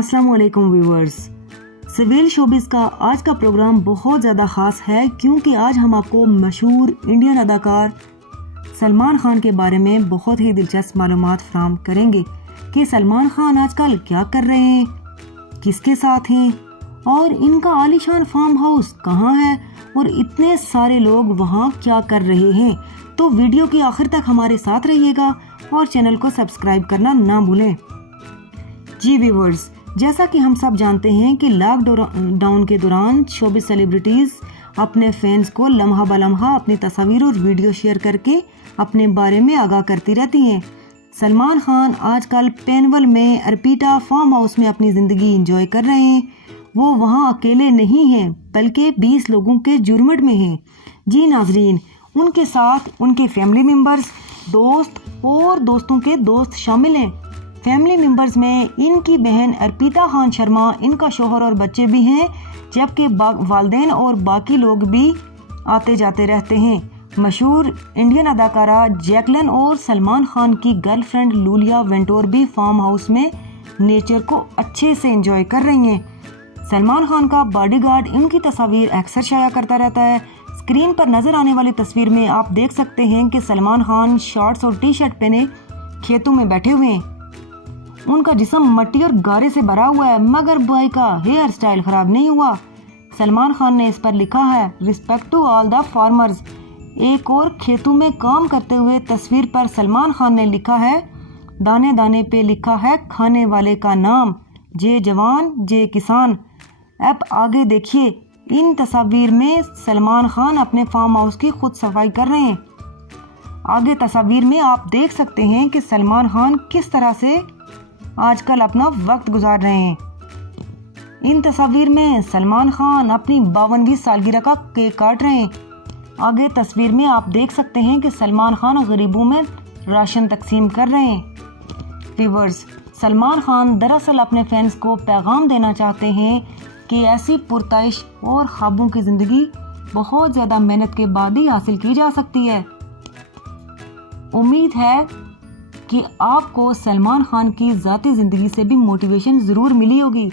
अस्सलाम वालेकुम viewers. Civil showbiz का आज का प्रोग्राम बहुत ज़्यादा ख़ास है क्योंकि आज हम आपको मशहूर इंडियन अदाकार सलमान खान के बारे में बहुत ही दिलचस्प मालूमात फराहम करेंगे कि सलमान खान आजकल क्या कर रहे हैं, किसके साथ हैं और इनका आलीशान फार्म हाउस कहाँ है और इतने सारे लोग वहाँ क्या कर रहे हैं। तो वीडियो के आखिर तक हमारे साथ रहिएगा और चैनल को सब्सक्राइब करना ना भूलें। जी व्यूअर्स, जैसा कि हम सब जानते हैं कि लॉकडाउन के दौरान शोबिस सेलिब्रिटीज़ अपने फैंस को लम्हा बलम्हा अपनी तस्वीर और वीडियो शेयर करके अपने बारे में आगाह करती रहती हैं। सलमान खान आजकल पेनवल में अर्पिटा फार्म हाउस में अपनी ज़िंदगी एंजॉय कर रहे हैं। वो वहाँ अकेले नहीं हैं बल्कि 20 लोगों के जुर्मट में हैं। जी नाजरीन, उनके साथ उनके फैमिली मेम्बर्स, दोस्त और दोस्तों के दोस्त शामिल हैं। फैमिली मेंबर्स में इनकी बहन अर्पिता खान शर्मा, इनका शोहर और बच्चे भी हैं, जबकि वालिदैन और बाकी लोग भी आते जाते रहते हैं। मशहूर इंडियन अदाकारा जैकलिन और सलमान खान की गर्लफ्रेंड लूलिया वेंटोर भी फार्म हाउस में नेचर को अच्छे से एंजॉय कर रही हैं। सलमान खान का बॉडीगार्ड इनकी तस्वीर अक्सर शाया करता रहता है। स्क्रीन पर नजर आने वाली तस्वीर में आप देख सकते हैं कि सलमान खान शॉर्ट्स और टी शर्ट पहने खेतों में बैठे हुए हैं। उनका जिस्म मट्टी और गारे से भरा हुआ है, मगर भाई का हेयर स्टाइल खराब नहीं हुआ। सलमान खान ने इस पर लिखा है, respect to all the farmers. एक और खेतों में काम करते हुए तस्वीर पर सलमान खान ने लिखा है, दाने दाने पे लिखा है खाने वाले का नाम, जे जवान जे किसान। अब आगे देखिए, इन तस्वीर में सलमान खान अपने फार्म हाउस की खुद सफाई कर रहे हैं। आगे तस्वीर में आप देख सकते हैं कि सलमान खान किस तरह से आजकल अपना वक्त गुजार रहे हैं। इन तस्वीर में सलमान खान अपनी 52वीं सालगिरह का केक काट रहे हैं। आगे तस्वीर में आप देख सकते हैं कि सलमान खान गरीबों में राशन तकसीम कर रहे हैं। व्यूअर्स, सलमान खान दरअसल अपने फैंस को पैगाम देना चाहते हैं कि ऐसी पुरताइश और ख्वाबों की ज़िंदगी बहुत ज़्यादा मेहनत के बाद ही हासिल की जा सकती है। उम्मीद है कि आपको सलमान खान की ज़ाती ज़िंदगी से भी मोटिवेशन ज़रूर मिली होगी।